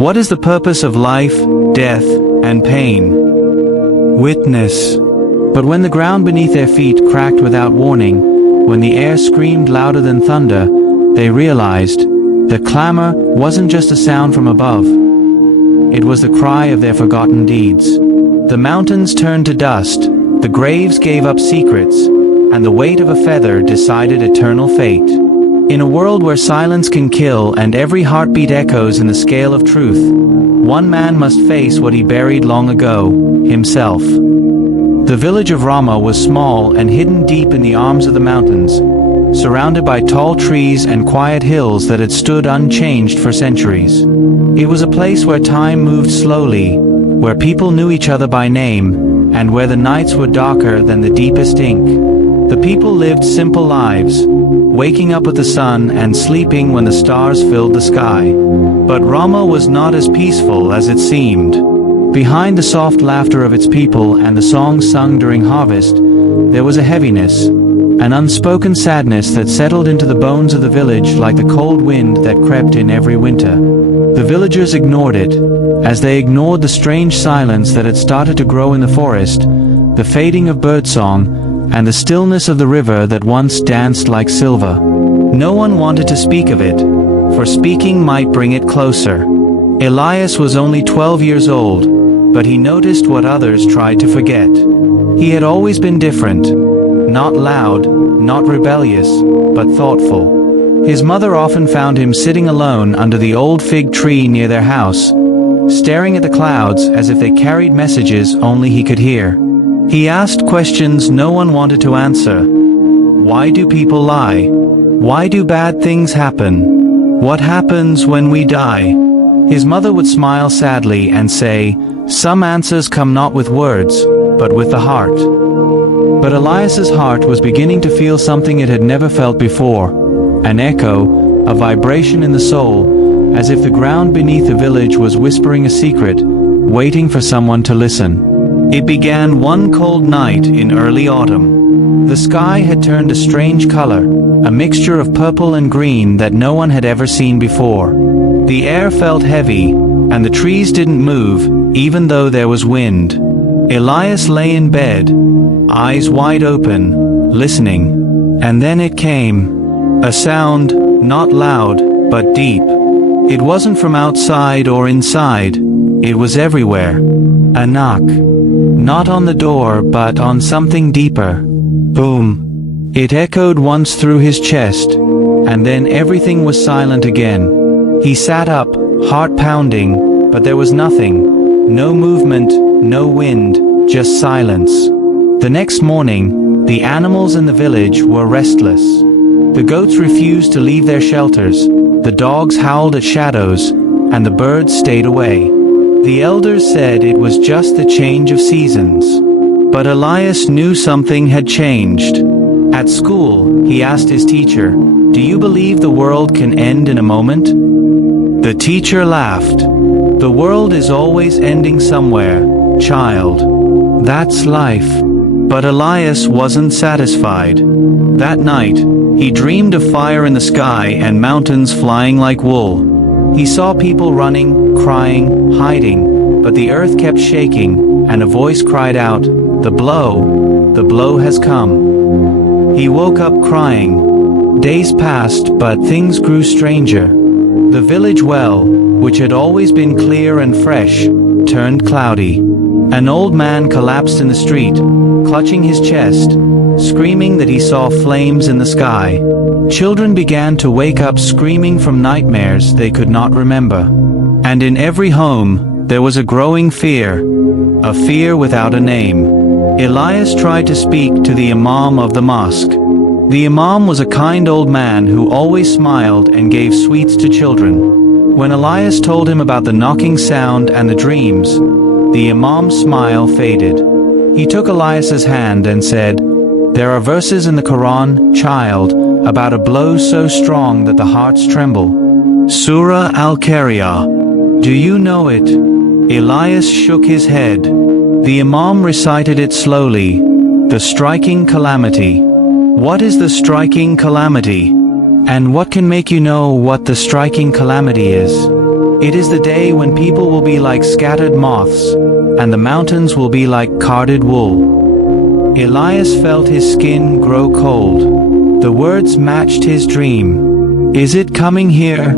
What is the purpose of life, death, and pain? Witness. But when the ground beneath their feet cracked without warning, when the air screamed louder than thunder, they realized the clamor wasn't just a sound from above. It was the cry of their forgotten deeds. The mountains turned to dust, the graves gave up secrets, and the weight of a feather decided eternal fate. In a world where silence can kill and every heartbeat echoes in the scale of truth, one man must face what he buried long ago, himself. The village of Rama was small and hidden deep in the arms of the mountains, surrounded by tall trees and quiet hills that had stood unchanged for centuries. It was a place where time moved slowly, where people knew each other by name, and where the nights were darker than the deepest ink. The people lived simple lives, waking up with the sun and sleeping when the stars filled the sky. But Rama was not as peaceful as it seemed. Behind the soft laughter of its people and the songs sung during harvest, there was a heaviness, an unspoken sadness that settled into the bones of the village like the cold wind that crept in every winter. The villagers ignored it, as they ignored the strange silence that had started to grow in the forest, the fading of birdsong, and the stillness of the river that once danced like silver. No one wanted to speak of it, for speaking might bring it closer. Elias was only 12 years old, but he noticed what others tried to forget. He had always been different, not loud, not rebellious, but thoughtful. His mother often found him sitting alone under the old fig tree near their house, staring at the clouds as if they carried messages only he could hear. He asked questions no one wanted to answer. Why do people lie? Why do bad things happen? What happens when we die? His mother would smile sadly and say, "Some answers come not with words, but with the heart." But Elias's heart was beginning to feel something it had never felt before, an echo, a vibration in the soul, as if the ground beneath the village was whispering a secret, waiting for someone to listen. It began one cold night in early autumn. The sky had turned a strange color, a mixture of purple and green that no one had ever seen before. The air felt heavy, and the trees didn't move, even though there was wind. Elias lay in bed, eyes wide open, listening. And then it came. A sound, not loud, but deep. It wasn't from outside or inside, it was everywhere. A knock. Not on the door, but on something deeper. Boom. It echoed once through his chest, and then everything was silent again. He sat up, heart pounding, but there was nothing. No movement, no wind, just silence. The next morning, the animals in the village were restless. The goats refused to leave their shelters, the dogs howled at shadows, and the birds stayed away. The elders said it was just the change of seasons. But Elias knew something had changed. At school, he asked his teacher, "Do you believe the world can end in a moment?" The teacher laughed. "The world is always ending somewhere, child. That's life." But Elias wasn't satisfied. That night, he dreamed of fire in the sky and mountains flying like wool. He saw people running, crying, hiding, but the earth kept shaking, and a voice cried out, the blow has come." He woke up crying. Days passed, but things grew stranger. The village well, which had always been clear and fresh, turned cloudy. An old man collapsed in the street, clutching his chest, screaming that he saw flames in the sky. Children began to wake up screaming from nightmares they could not remember. And in every home, there was a growing fear, a fear without a name. Elias tried to speak to the imam of the mosque. The imam was a kind old man who always smiled and gave sweets to children. When Elias told him about the knocking sound and the dreams, the imam's smile faded. He took Elias's hand and said, "There are verses in the Quran, child, about a blow so strong that the hearts tremble. Surah Al-Qari'ah. Do you know it?" Elias shook his head. The imam recited it slowly. The striking calamity. What is the striking calamity? And what can make you know what the striking calamity is? It is the day when people will be like scattered moths, and the mountains will be like carded wool. Elias felt his skin grow cold. The words matched his dream. Is it coming here?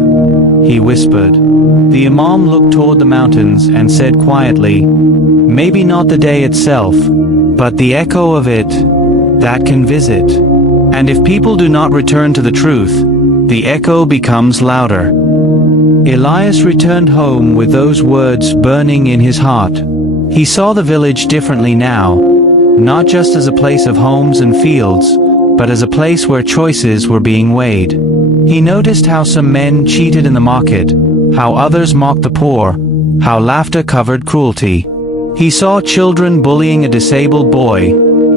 He whispered. The Imam looked toward the mountains and said quietly, maybe not the day itself, but the echo of it, that can visit. And if people do not return to the truth, the echo becomes louder. Elias returned home with those words burning in his heart. He saw the village differently now, not just as a place of homes and fields, but as a place where choices were being weighed. He noticed how some men cheated in the market, how others mocked the poor, how laughter covered cruelty. He saw children bullying a disabled boy,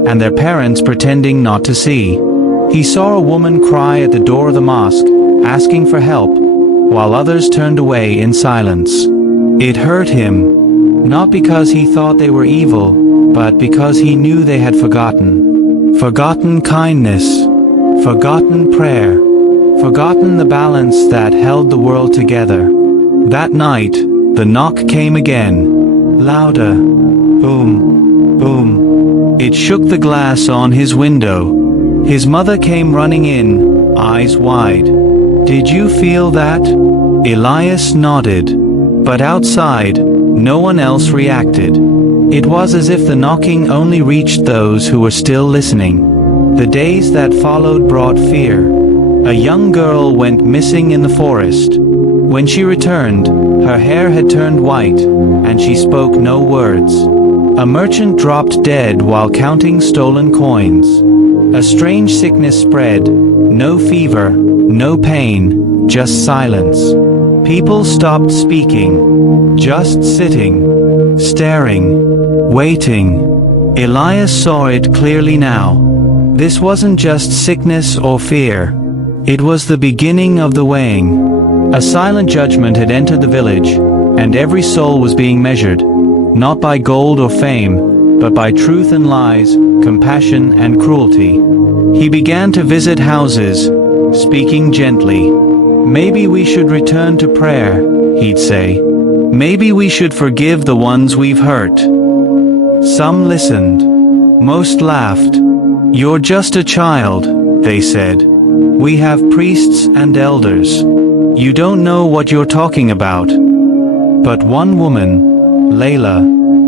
and their parents pretending not to see. He saw a woman cry at the door of the mosque, asking for help, while others turned away in silence. It hurt him, not because he thought they were evil, but because he knew they had forgotten. Forgotten kindness, forgotten prayer, forgotten the balance that held the world together. That night, the knock came again, louder. Boom, boom. It shook the glass on his window. His mother came running in, eyes wide. Did you feel that? Elias nodded. But outside, no one else reacted. It was as if the knocking only reached those who were still listening. The days that followed brought fear. A young girl went missing in the forest. When she returned, her hair had turned white, and she spoke no words. A merchant dropped dead while counting stolen coins. A strange sickness spread, no fever, no pain, just silence. People stopped speaking, just sitting, staring, waiting. Elias saw it clearly now. This wasn't just sickness or fear. It was the beginning of the weighing. A silent judgment had entered the village, and every soul was being measured, not by gold or fame, but by truth and lies, compassion and cruelty. He began to visit houses, speaking gently. Maybe we should return to prayer, he'd say. Maybe we should forgive the ones we've hurt. Some listened. Most laughed. You're just a child, they said. We have priests and elders. You don't know what you're talking about. But one woman, Layla,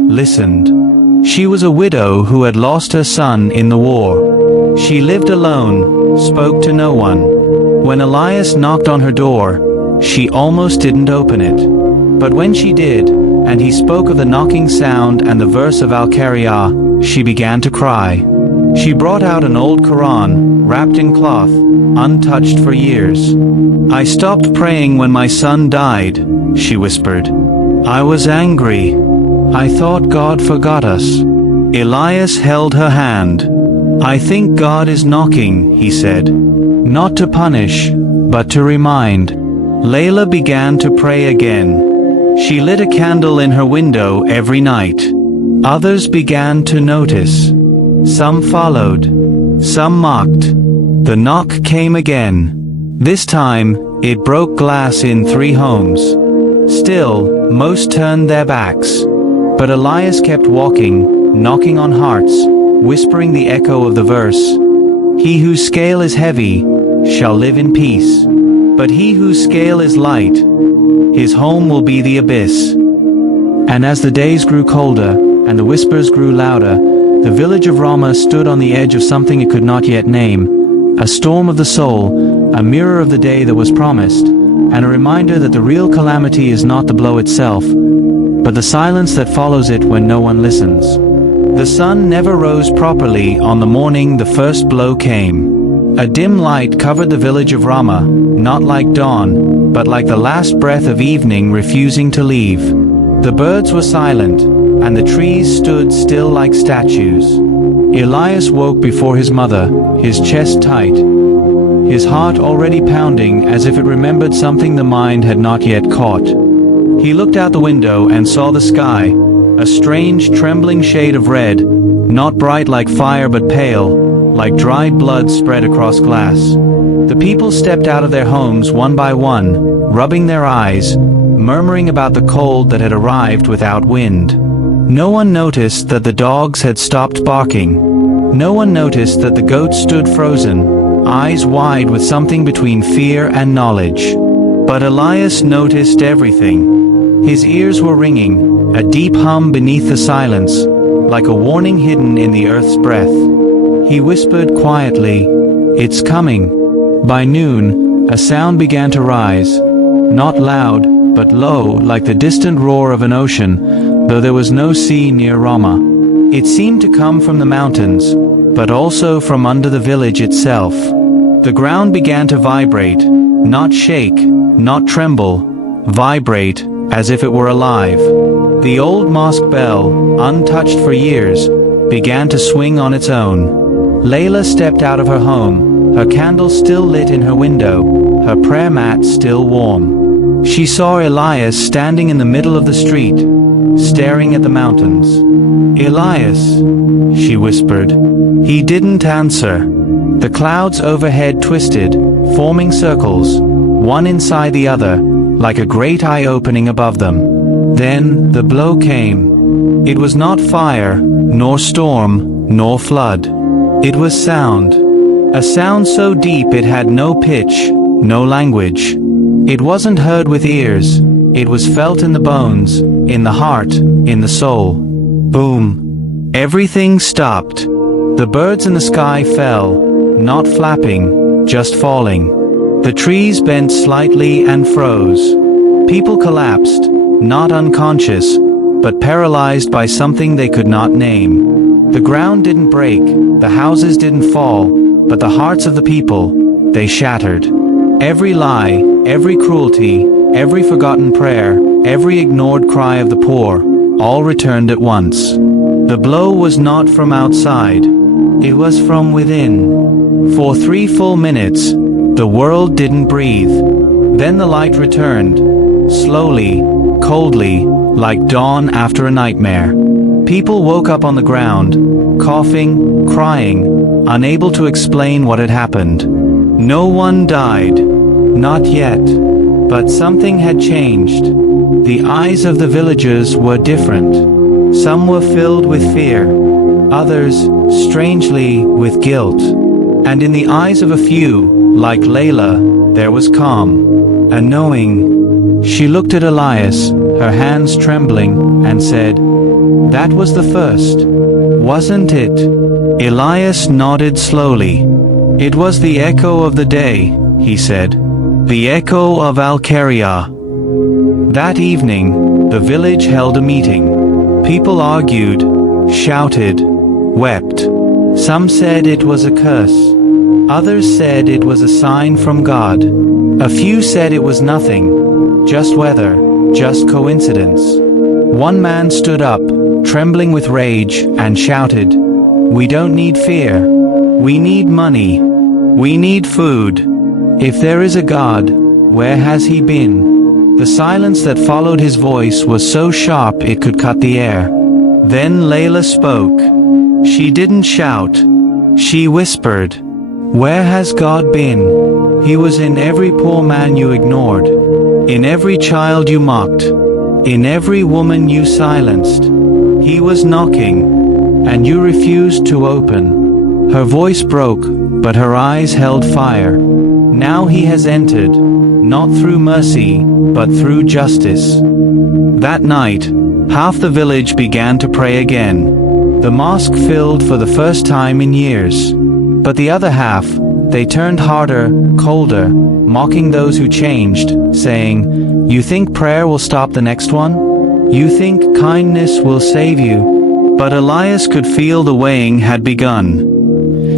listened. She was a widow who had lost her son in the war. She lived alone, spoke to no one. When Elias knocked on her door, she almost didn't open it. But when she did, and he spoke of the knocking sound and the verse of Al-Qari'ah, she began to cry. She brought out an old Quran, wrapped in cloth, untouched for years. I stopped praying when my son died, she whispered. I was angry. I thought God forgot us. Elias held her hand. I think God is knocking, he said. Not to punish, but to remind. Layla began to pray again. She lit a candle in her window every night. Others began to notice. Some followed. Some mocked. The knock came again. This time, it broke glass in 3 homes. Still, most turned their backs. But Elias kept walking, knocking on hearts, whispering the echo of the verse. He whose scale is heavy shall live in peace. But he whose scale is light, his home will be the abyss. And as the days grew colder, and the whispers grew louder, the village of Ramah stood on the edge of something it could not yet name, a storm of the soul, a mirror of the day that was promised, and a reminder that the real calamity is not the blow itself, but the silence that follows it when no one listens. The sun never rose properly on the morning the first blow came. A dim light covered the village of Ramah, not like dawn, but like the last breath of evening refusing to leave. The birds were silent, and the trees stood still like statues. Elias woke before his mother, his chest tight, his heart already pounding as if it remembered something the mind had not yet caught. He looked out the window and saw the sky, a strange trembling shade of red, not bright like fire but pale, like dried blood spread across glass. The people stepped out of their homes one by one, rubbing their eyes, murmuring about the cold that had arrived without wind. No one noticed that the dogs had stopped barking. No one noticed that the goat stood frozen, eyes wide with something between fear and knowledge. But Elias noticed everything. His ears were ringing, a deep hum beneath the silence, like a warning hidden in the earth's breath. He whispered quietly, "It's coming." By noon, a sound began to rise, not loud, but low, like the distant roar of an ocean, though there was no sea near Ramah. It seemed to come from the mountains, but also from under the village itself. The ground began to vibrate, not shake, not tremble, vibrate, as if it were alive. The old mosque bell, untouched for years, began to swing on its own. Layla stepped out of her home, her candle still lit in her window, her prayer mat still warm. She saw Elias standing in the middle of the street, staring at the mountains. "Elias," she whispered. He didn't answer. The clouds overhead twisted, forming circles, one inside the other, like a great eye opening above them. Then the blow came. It was not fire, nor storm, nor flood. It was sound. A sound so deep it had no pitch, no language. It wasn't heard with ears, it was felt in the bones, in the heart, in the soul. Boom. Everything stopped. The birds in the sky fell, not flapping, just falling. The trees bent slightly and froze. People collapsed, not unconscious, but paralyzed by something they could not name. The ground didn't break, the houses didn't fall, but the hearts of the people, they shattered. Every lie, every cruelty, every forgotten prayer, every ignored cry of the poor, all returned at once. The blow was not from outside, it was from within. For 3 full minutes, the world didn't breathe. Then the light returned, slowly, coldly, like dawn after a nightmare. People woke up on the ground, coughing, crying, unable to explain what had happened. No one died. Not yet. But something had changed. The eyes of the villagers were different. Some were filled with fear, others, strangely, with guilt. And in the eyes of a few, like Layla, there was calm, a knowing. She looked at Elias, her hands trembling, and said, "That was the first, wasn't it?" Elias nodded slowly. "It was the echo of the day," he said. "The echo of Al-Qaria." That evening, the village held a meeting. People argued, shouted, wept. Some said it was a curse. Others said it was a sign from God. A few said it was nothing, just weather, just coincidence. One man stood up, trembling with rage, and shouted, "We don't need fear. We need money. We need food. If there is a God, where has he been?" The silence that followed his voice was so sharp it could cut the air. Then Layla spoke. She didn't shout. She whispered, "Where has God been? He was in every poor man you ignored, in every child you mocked, in every woman you silenced. He was knocking, and you refused to open." Her voice broke, but her eyes held fire. Now he has entered, not through mercy, but through justice. That night, half the village began to pray again. The mosque filled for the first time in years. But the other half, they turned harder, colder, mocking those who changed, saying, "You think prayer will stop the next one? You think kindness will save you?" But Elias could feel the weighing had begun.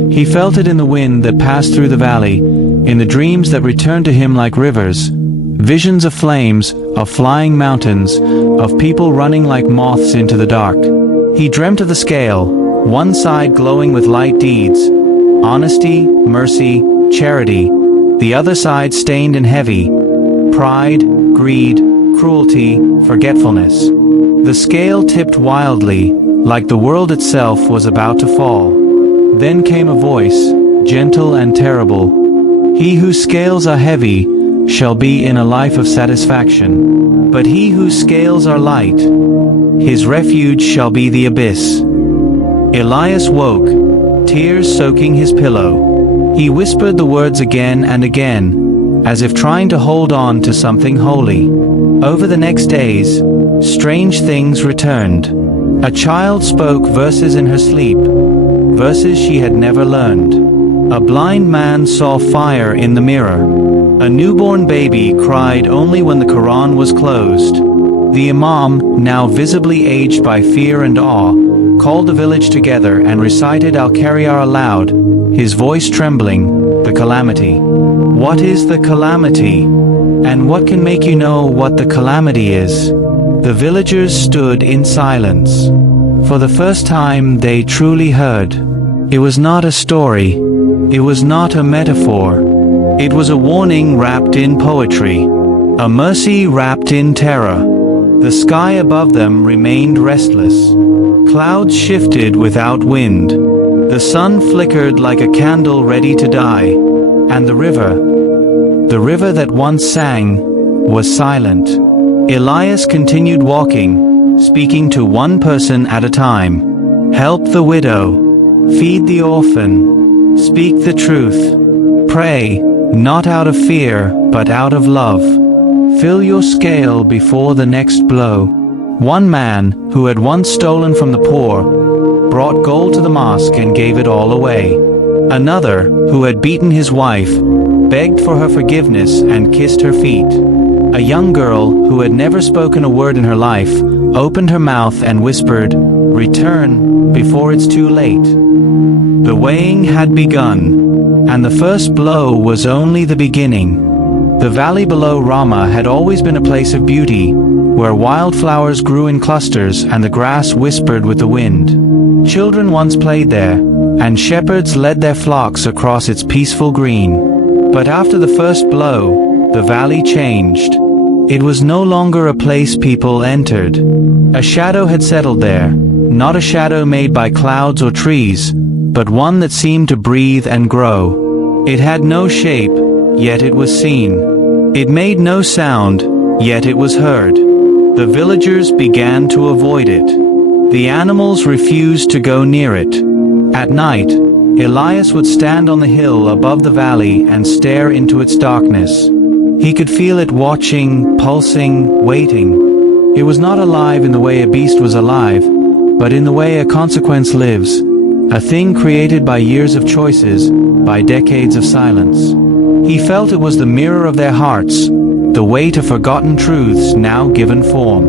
He felt it in the wind that passed through the valley, in the dreams that returned to him like rivers, visions of flames, of flying mountains, of people running like moths into the dark. He dreamt of the scale, one side glowing with light deeds, honesty, mercy, charity, the other side stained and heavy, pride, greed, cruelty, forgetfulness. The scale tipped wildly, like the world itself was about to fall. Then came a voice, gentle and terrible. "He whose scales are heavy shall be in a life of satisfaction. but he whose scales are light, his refuge shall be the abyss. Elias woke, tears soaking his pillow. He whispered the words again and again, as if trying to hold on to something holy. Over the next days, strange things returned. A child spoke verses in her sleep, verses she had never learned. A blind man saw fire in the mirror. A newborn baby cried only when the Quran was closed. The Imam, now visibly aged by fear and awe, called the village together and recited Al-Qari'ah aloud, his voice trembling, the calamity. What is the calamity? And what can make you know what the calamity is? The villagers stood in silence. For the first time they truly heard. It was not a story. It was not a metaphor. It was a warning wrapped in poetry. A mercy wrapped in terror. The sky above them remained restless. Clouds shifted without wind. The sun flickered like a candle ready to die. And the river that once sang, was silent. Elias continued walking, speaking to one person at a time. Help the widow. Feed the orphan. Speak the truth. Pray, not out of fear, but out of love. Fill your scale before the next blow. One man, who had once stolen from the poor, brought gold to the mosque and gave it all away. Another, who had beaten his wife, begged for her forgiveness and kissed her feet. A young girl, who had never spoken a word in her life, opened her mouth and whispered, "Return, before it's too late." The weighing had begun, and the first blow was only the beginning. The valley below Ramah had always been a place of beauty, where wildflowers grew in clusters and the grass whispered with the wind. Children once played there, and shepherds led their flocks across its peaceful green. But after the first blow, the valley changed. It was no longer a place people entered. A shadow had settled there, not a shadow made by clouds or trees, but one that seemed to breathe and grow. It had no shape, yet it was seen. It made no sound, yet it was heard. The villagers began to avoid it. The animals refused to go near it. At night, Elias would stand on the hill above the valley and stare into its darkness. He could feel it watching, pulsing, waiting. It was not alive in the way a beast was alive, but in the way a consequence lives, a thing created by years of choices, by decades of silence. He felt it was the mirror of their hearts, the way to forgotten truths now given form.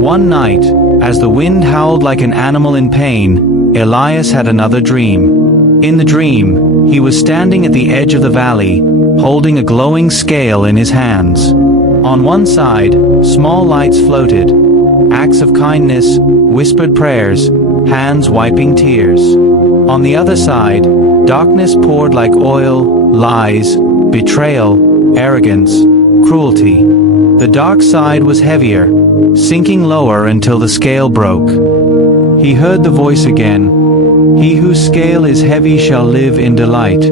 One night, as the wind howled like an animal in pain, Elias had another dream. In the dream, he was standing at the edge of the valley, holding a glowing scale in his hands. On one side, small lights floated, acts of kindness, whispered prayers, hands wiping tears. On the other side, darkness poured like oil, lies, betrayal, arrogance, cruelty. The dark side was heavier, sinking lower until the scale broke. He heard the voice again. He whose scale is heavy shall live in delight,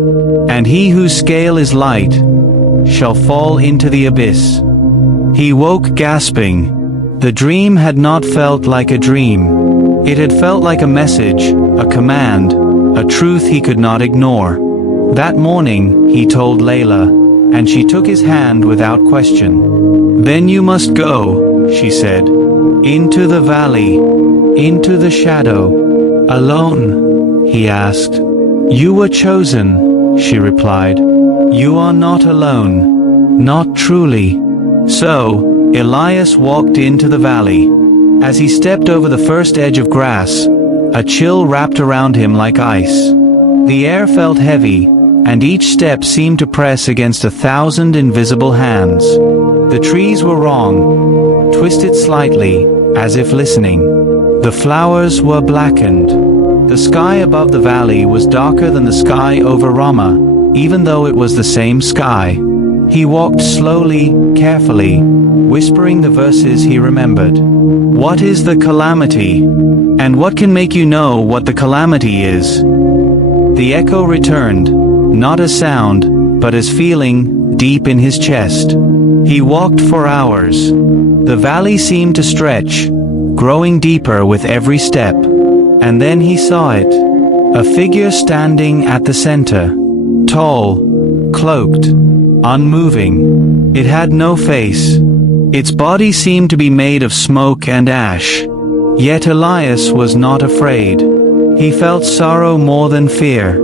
and he whose scale is light shall fall into the abyss. He woke gasping. The dream had not felt like a dream. It had felt like a message, a command, a truth he could not ignore. That morning, he told Layla, and she took his hand without question. "Then you must go," she said, "into the valley, into the shadow." "Alone?" he asked. "You were chosen," she replied. "You are not alone, not truly." So, Elias walked into the valley. As he stepped over the first edge of grass, a chill wrapped around him like ice. The air felt heavy, and each step seemed to press against 1,000 invisible hands. The trees were wrong, twisted slightly, as if listening. The flowers were blackened. The sky above the valley was darker than the sky over Ramah, even though it was the same sky. He walked slowly, carefully, whispering the verses he remembered. "What is the calamity? And what can make you know what the calamity is?" The echo returned, not as sound, but as feeling, deep in his chest. He walked for hours. The valley seemed to stretch, growing deeper with every step. And then he saw it. A figure standing at the center. Tall, cloaked, unmoving. It had no face. Its body seemed to be made of smoke and ash. Yet Elias was not afraid. He felt sorrow more than fear.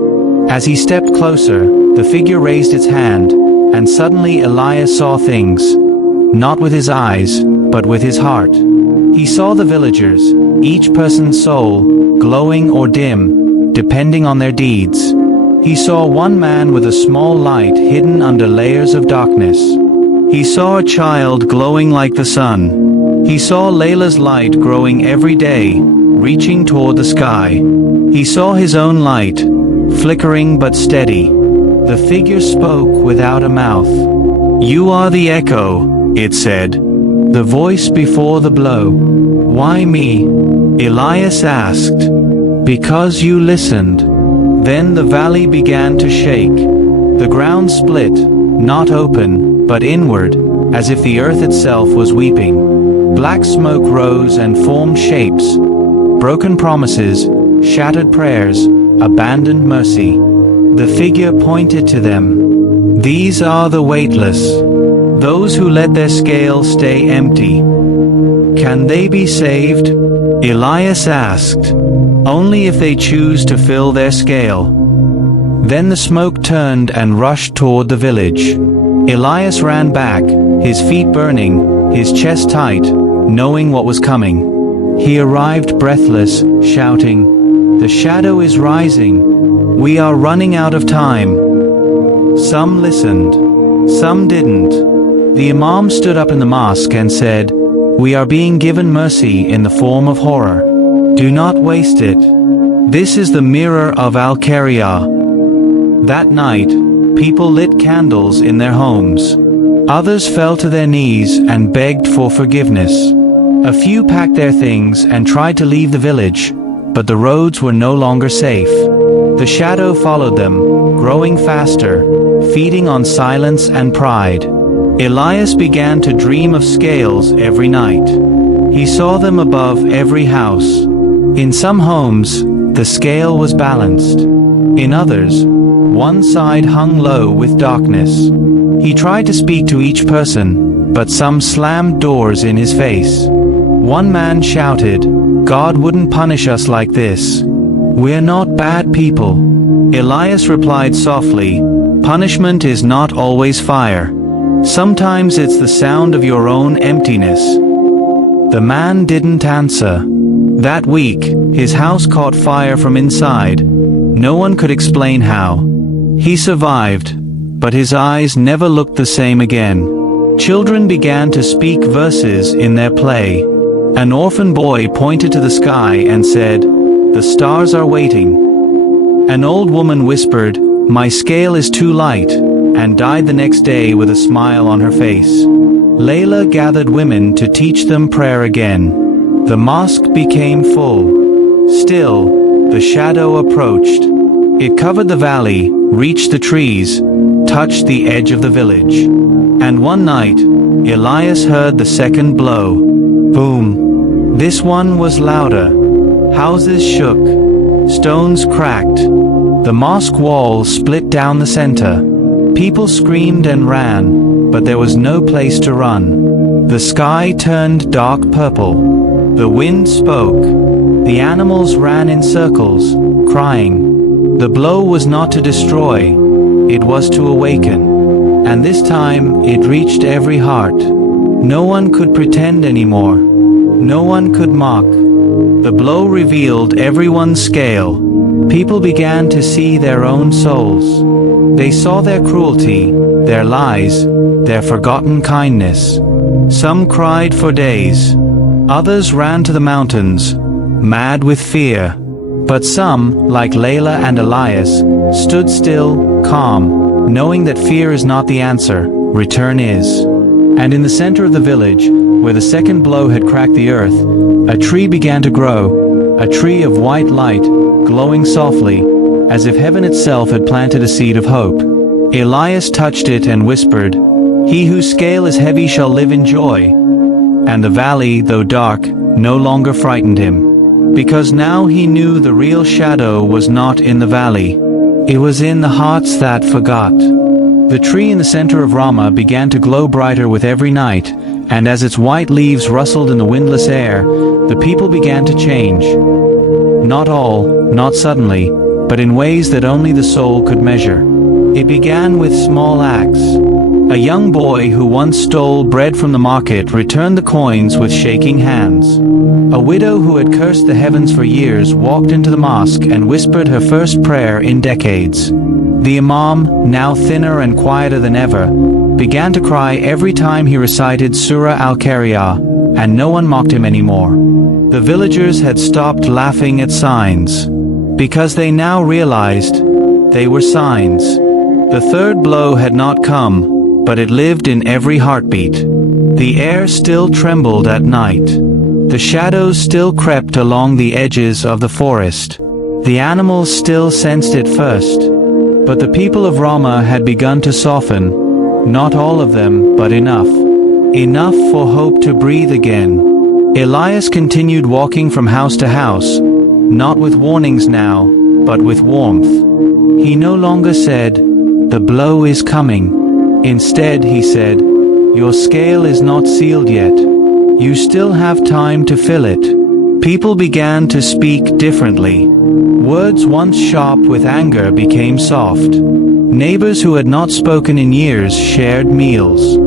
As he stepped closer, the figure raised its hand, and suddenly Elias saw things. Not with his eyes, but with his heart. He saw the villagers, each person's soul, glowing or dim, depending on their deeds. He saw one man with a small light hidden under layers of darkness. He saw a child glowing like the sun. He saw Layla's light growing every day, reaching toward the sky. He saw his own light, flickering but steady. The figure spoke without a mouth. "You are the echo," it said, "the voice before the blow." "Why me?" Elias asked. "Because you listened." Then the valley began to shake. The ground split, not open, but inward, as if the earth itself was weeping. Black smoke rose and formed shapes. Broken promises, shattered prayers, abandoned mercy. The figure pointed to them. "These are the weightless. Those who let their scales stay empty. Can they be saved?" Elias asked. "Only if they choose to fill their scale." Then the smoke turned and rushed toward the village. Elias ran back, his feet burning, his chest tight, knowing what was coming. He arrived breathless, shouting, "The shadow is rising. We are running out of time." Some listened. Some didn't. The Imam stood up in the mosque and said, "We are being given mercy in the form of horror. Do not waste it. This is the mirror of Al-Qari'ah." That night, people lit candles in their homes. Others fell to their knees and begged for forgiveness. A few packed their things and tried to leave the village, but the roads were no longer safe. The shadow followed them, growing faster, feeding on silence and pride. Elias began to dream of scales every night. He saw them above every house. In some homes, the scale was balanced. In others, one side hung low with darkness. He tried to speak to each person, but some slammed doors in his face. One man shouted, "God wouldn't punish us like this. We're not bad people." Elias replied softly, "Punishment is not always fire. Sometimes it's the sound of your own emptiness." The man didn't answer. That week, his house caught fire from inside. No one could explain how. He survived, but his eyes never looked the same again. Children began to speak verses in their play. An orphan boy pointed to the sky and said, "The stars are waiting." An old woman whispered, "My scale is too light," and died the next day with a smile on her face. Layla gathered women to teach them prayer again. The mosque became full. Still, the shadow approached. It covered the valley, reached the trees, touched the edge of the village. And one night, Elias heard the second blow. Boom. This one was louder. Houses shook. Stones cracked. The mosque wall split down the center. People screamed and ran, but there was no place to run. The sky turned dark purple. The wind spoke. The animals ran in circles, crying. The blow was not to destroy, it was to awaken. And this time it reached every heart. No one could pretend anymore. No one could mock. The blow revealed everyone's scale. People began to see their own souls. They saw their cruelty, their lies, their forgotten kindness. Some cried for days. Others ran to the mountains, mad with fear. But some, like Layla and Elias, stood still, calm, knowing that fear is not the answer, return is. And in the center of the village, where the second blow had cracked the earth, a tree began to grow, a tree of white light, glowing softly, as if heaven itself had planted a seed of hope. Elias touched it and whispered, "He whose scale is heavy shall live in joy." and the valley, though dark, no longer frightened him. Because now he knew the real shadow was not in the valley. It was in the hearts that forgot. The tree in the center of Rama began to glow brighter with every night, and as its white leaves rustled in the windless air, the people began to change. Not all, not suddenly, but in ways that only the soul could measure. It began with small acts. A young boy who once stole bread from the market returned the coins with shaking hands. A widow who had cursed the heavens for years walked into the mosque and whispered her first prayer in decades. The imam, now thinner and quieter than ever, began to cry every time he recited Surah Al-Qari'ah, and no one mocked him anymore. The villagers had stopped laughing at signs, because they now realized they were signs. The third blow had not come, but it lived in every heartbeat. The air still trembled at night. The shadows still crept along the edges of the forest. The animals still sensed it first. But the people of Rama had begun to soften, not all of them, but enough. Enough for hope to breathe again. Elias continued walking from house to house, not with warnings now, but with warmth. He no longer said, "The blow is coming." Instead, he said, "Your scale is not sealed yet. You still have time to fill it." People began to speak differently. Words once sharp with anger became soft. Neighbors who had not spoken in years shared meals.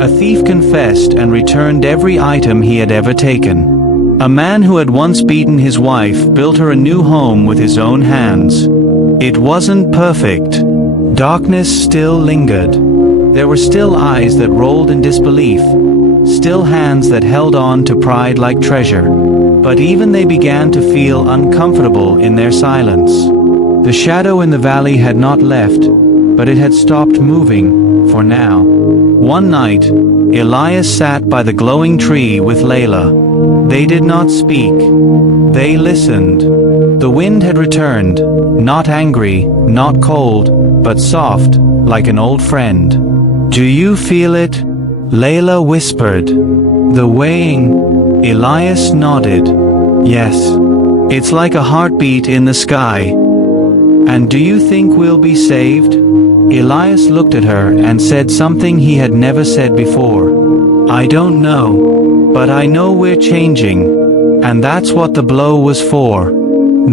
A thief confessed and returned every item he had ever taken. A man who had once beaten his wife built her a new home with his own hands. It wasn't perfect. Darkness still lingered. There were still eyes that rolled in disbelief, still hands that held on to pride like treasure. But even they began to feel uncomfortable in their silence. The shadow in the valley had not left, but it had stopped moving, for now. One night, Elias sat by the glowing tree with Layla. They did not speak. They listened. The wind had returned, not angry, not cold, but soft, like an old friend. "Do you feel it?" Layla whispered. "The weighing." Elias nodded. "Yes. It's like a heartbeat in the sky." "And do you think we'll be saved?" Elias looked at her and said something he had never said before. "I don't know. But I know we're changing. And that's what the blow was for.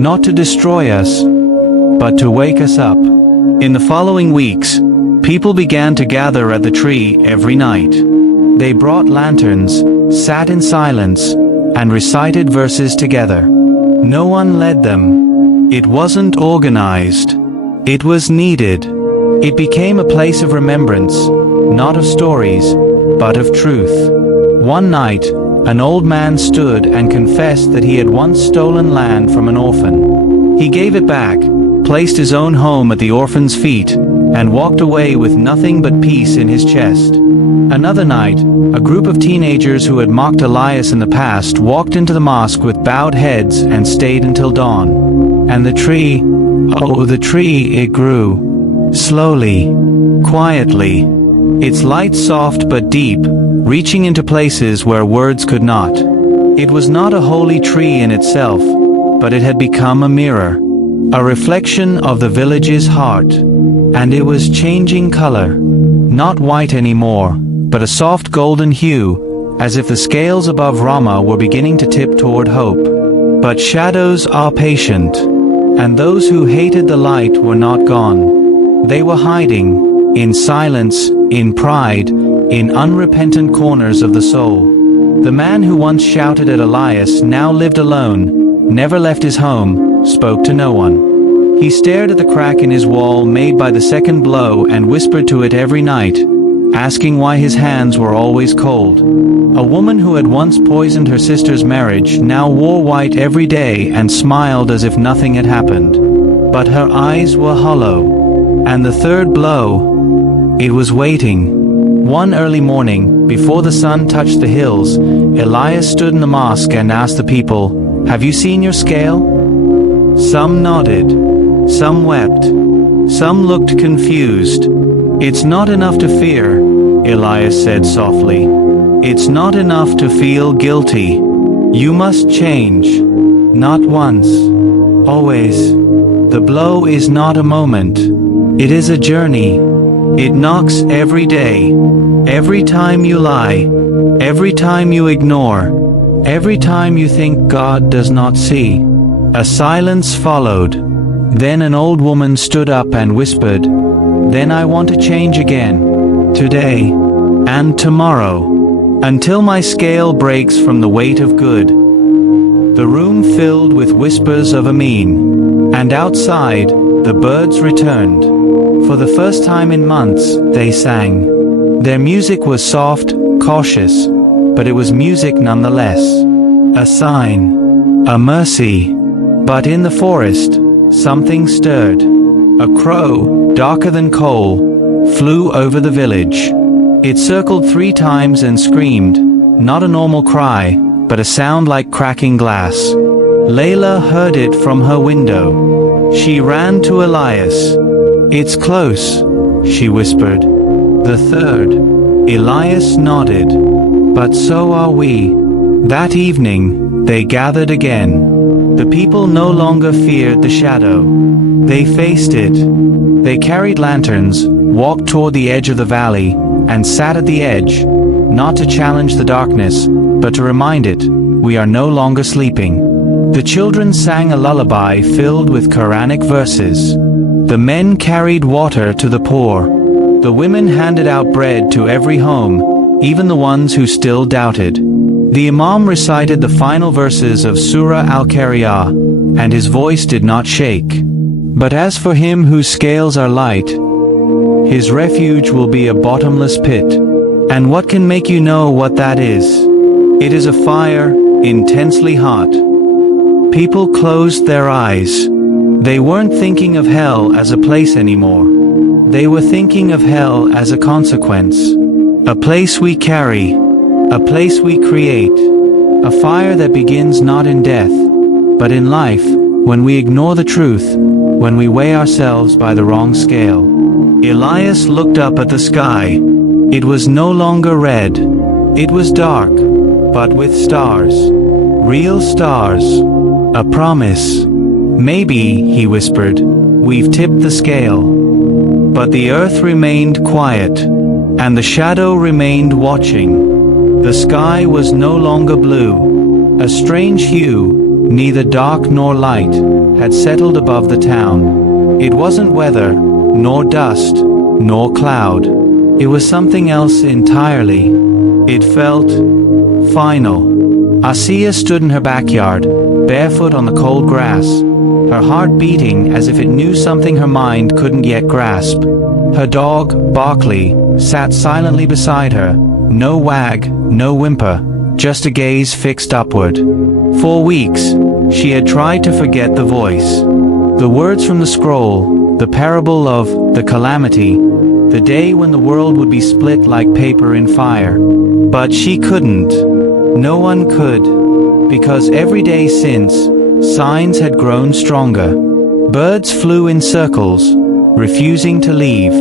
Not to destroy us, but to wake us up." In the following weeks, people began to gather at the tree every night. They brought lanterns, sat in silence, and recited verses together. No one led them. It wasn't organized. It was needed. It became a place of remembrance, not of stories, but of truth. One night, an old man stood and confessed that he had once stolen land from an orphan. He gave it back, placed his own home at the orphan's feet, and walked away with nothing but peace in his chest. Another night, a group of teenagers who had mocked Elias in the past walked into the mosque with bowed heads and stayed until dawn. And the tree, oh the tree, it grew. Slowly, quietly, its light soft but deep, reaching into places where words could not. It was not a holy tree in itself, but it had become a mirror, a reflection of the village's heart. And it was changing color, not white anymore, but a soft golden hue, as if the scales above Rama were beginning to tip toward hope. But shadows are patient, and those who hated the light were not gone. They were hiding, in silence, in pride, in unrepentant corners of the soul. The man who once shouted at Elias now lived alone, never left his home, spoke to no one. He stared at the crack in his wall made by the second blow and whispered to it every night, asking why his hands were always cold. A woman who had once poisoned her sister's marriage now wore white every day and smiled as if nothing had happened. But her eyes were hollow. And the third blow, it was waiting. One early morning, before the sun touched the hills, Elias stood in the mosque and asked the people, "Have you seen your scale?" Some nodded. Some wept. Some looked confused. "It's not enough to fear," Elias said softly. It's not enough to feel guilty. You must change. Not once. Always. The blow is not a moment. It is a journey. It knocks every day. Every time you lie. Every time you ignore. Every time you think God does not see. A silence followed. Then an old woman stood up and whispered, "Then I want to change again. Today. And tomorrow. Until my scale breaks from the weight of good." The room filled with whispers of Amin. And outside, the birds returned. For the first time in months, they sang. Their music was soft, cautious, but it was music nonetheless. A sign. A mercy. But in the forest, something stirred. A crow, darker than coal, flew over the village. It circled 3 times and screamed, not a normal cry, but a sound like cracking glass. Layla heard it from her window. She ran to Elias. "It's close," she whispered. The third. Elias nodded. "But so are we." That evening, they gathered again. The people no longer feared the shadow. They faced it. They carried lanterns, walked toward the edge of the valley, and sat at the edge, not to challenge the darkness, but to remind it, we are no longer sleeping. The children sang a lullaby filled with Quranic verses. The men carried water to the poor. The women handed out bread to every home, even the ones who still doubted. The Imam recited the final verses of Surah Al-Qari'ah, and his voice did not shake. But as for him whose scales are light, his refuge will be a bottomless pit. And what can make you know what that is? It is a fire, intensely hot. People closed their eyes. They weren't thinking of hell as a place anymore. They were thinking of hell as a consequence. A place we carry. A place we create. A fire that begins not in death, but in life, when we ignore the truth, when we weigh ourselves by the wrong scale. Elias looked up at the sky. It was no longer red. It was dark, but with stars. Real stars. A promise. "Maybe," he whispered, "we've tipped the scale." But the earth remained quiet, and the shadow remained watching. The sky was no longer blue. A strange hue, neither dark nor light, had settled above the town. It wasn't weather, nor dust, nor cloud. It was something else entirely. It felt final. Asiya stood in her backyard, barefoot on the cold grass, her heart beating as if it knew something her mind couldn't yet grasp. Her dog, Barkley, sat silently beside her, no wag, no whimper, just a gaze fixed upward. For weeks, she had tried to forget the voice. The words from the scroll, the parable of the calamity, the day when the world would be split like paper in fire. But she couldn't. No one could. Because every day since, signs had grown stronger. Birds flew in circles, refusing to leave.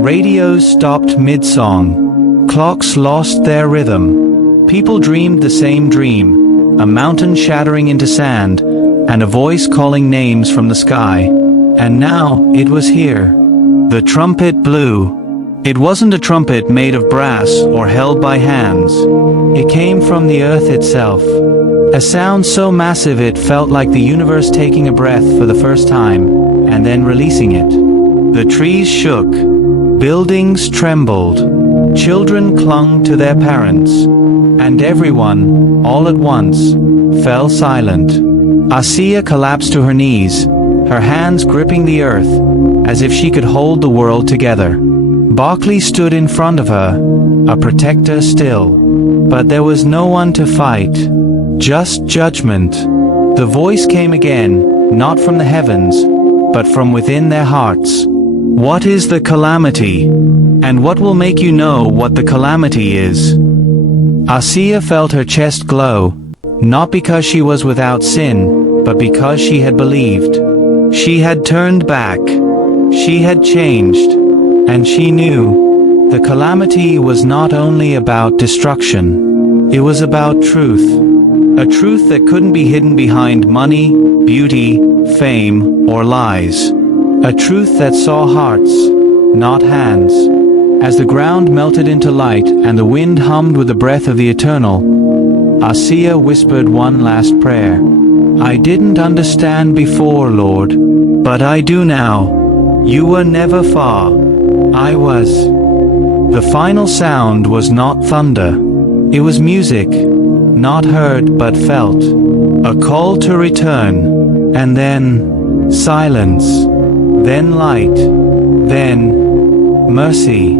Radios stopped mid-song. Clocks lost their rhythm. People dreamed the same dream, a mountain shattering into sand, and a voice calling names from the sky. And now, it was here. The trumpet blew. It wasn't a trumpet made of brass or held by hands. It came from the earth itself. A sound so massive it felt like the universe taking a breath for the first time, and then releasing it. The trees shook. Buildings trembled. Children clung to their parents. And everyone, all at once, fell silent. Asiya collapsed to her knees, her hands gripping the earth, as if she could hold the world together. Barkley stood in front of her, a protector still. But there was no one to fight. Just judgment. The voice came again, not from the heavens, but from within their hearts. What is the calamity? And what will make you know what the calamity is? Asiya felt her chest glow, not because she was without sin, but because she had believed. She had turned back. She had changed. And she knew The calamity was not only about destruction. It was about truth. A truth that couldn't be hidden behind money, beauty, fame, or lies. A truth that saw hearts, not hands. As the ground melted into light and the wind hummed with the breath of the eternal, Asiya whispered one last prayer. I didn't understand before, Lord, but I do now. You were never far. I was. The final sound was not thunder. It was music, not heard but felt. A call to return, and then silence, then light, then mercy.